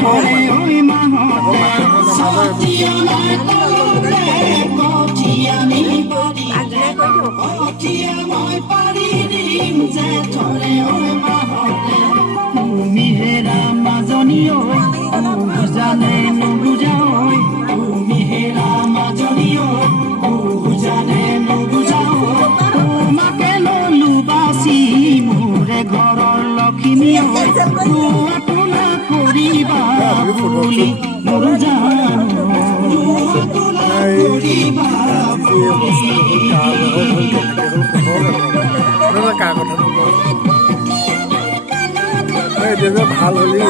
ধৰে ঐ মাহতে ছটিয়নাৰ তলতে কঠীয়া নি বাৰীতে কঠীয়া মই পাৰি দিম জেঠৰে ঐ মাহতে তুমি হেৰা মাজনী ঐ বুজানে নুবুজা ঐ তুমি হেৰা মাজনী ঐ বুজানে নুবুজা তোমাকে ললো বাচি মোৰে ঘৰৰ লক্ষ্মী ঐ তোলা কৰিবা বুলি মোৰ জানো কৰিবা ভাল হলি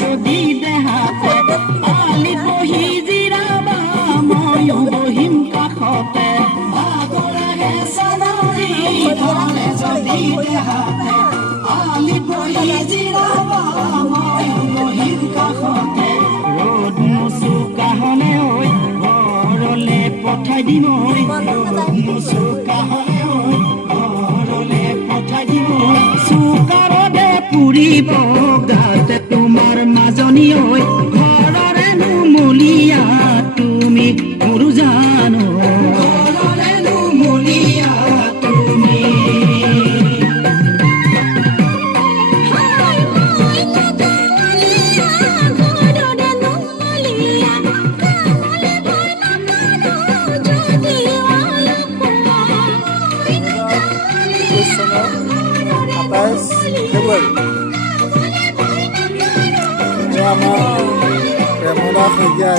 যদি দেহাতে আলি বহি জিৰাবা ময়ো বহিম কাষতে ভাগৰেহে চানৰি ধৰে যদি দেহাতে আলি বহি জিৰাবা ময়ো বহিম কাষতে ৰ'দ মুচুকাহনে ঐ ঘৰলে পঠাই দিম ঐ ৰ'দ মুচুকাহনে ঐ ঘৰলে পঠাই দিম চুকাৰতে পুৰিব গাতে তোমাৰ মাজনী ঐ ঘৰৰে নুমলীয়া তুমি মোৰ জানো ঘৰৰে নুমলীয়া তুমি আমাৰ প্ৰেমদা শইকীয়া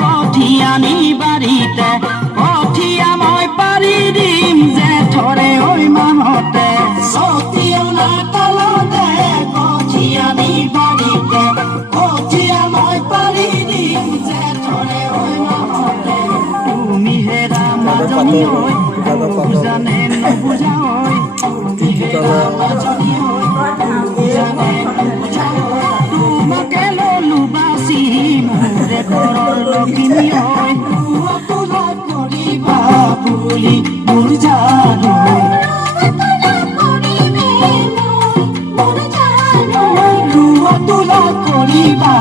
কঠিয়ানি বাৰীতে কঠীয়া মই পাৰি দিম জেঠৰে ঐ মাহতে ছটিয়নাৰ তলতে কঠীয়ানি বাৰীতে কঠীয়া মই পাৰি দিম জেঠৰে ঐ মাহতে তুমি হেৰা মাজনী ঐ বুজানে নুবুজা ঐ তুমি হেৰা মাজনী ঐ বুজানে নুবুজা তোমাকে ললো বাচি মোৰে ঘৰৰ লক্ষ্মী ঐ তোলা কৰিবা বুলি মোৰ জানো তোলা কৰিবা